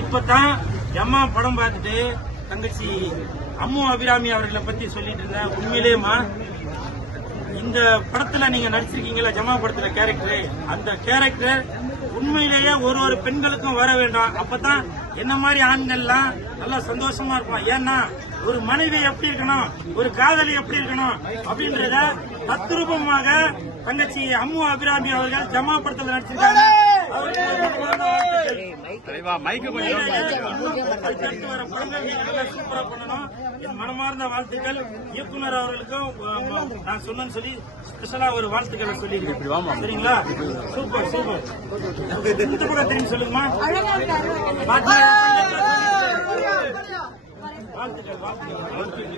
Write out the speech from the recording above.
இப்பதான் எம்மா படம் பார்த்துட்டு தங்கச்சி அம்மு அபிராமி அவர்களை பத்தி சொல்லிட்டு இருந்தேன். உண்மையிலேயேமா இந்த படத்துல நீங்க நடிச்சிருக்கீங்களா, ஜமா படத்துல கேரக்டர், அந்த கேரக்டர் உண்மையிலேயே ஒரு பெண்களுக்கும் வர வேண்டாம். அப்பதான் என்ன மாதிரி ஆண்கள்லாம் நல்லா சந்தோஷமா இருப்பான். ஏன்னா ஒரு மனைவி எப்படி இருக்கணும், ஒரு காதலி எப்படி இருக்கணும் அப்படின்றத தத்ரூபமாக தங்கச்சி அம்மு அபிராமி அவர்கள் ஜமா படத்துல நடிச்சிருக்காங்க. சூப்பரா பண்ணணும். என் மனமார்ந்த வாழ்த்துக்கள். இயக்குனர் அவர்களுக்கும் நான் சொன்னேன்னு சொல்லி ஸ்பெஷலா ஒரு வாழ்த்துக்களை சொல்லிக்கிறேன். சரிங்களா? Super super. இந்த கூட தெரியும் சொல்லுங்கம்மா. வாழ்த்துக்கள் வாழ்த்துக்கள்.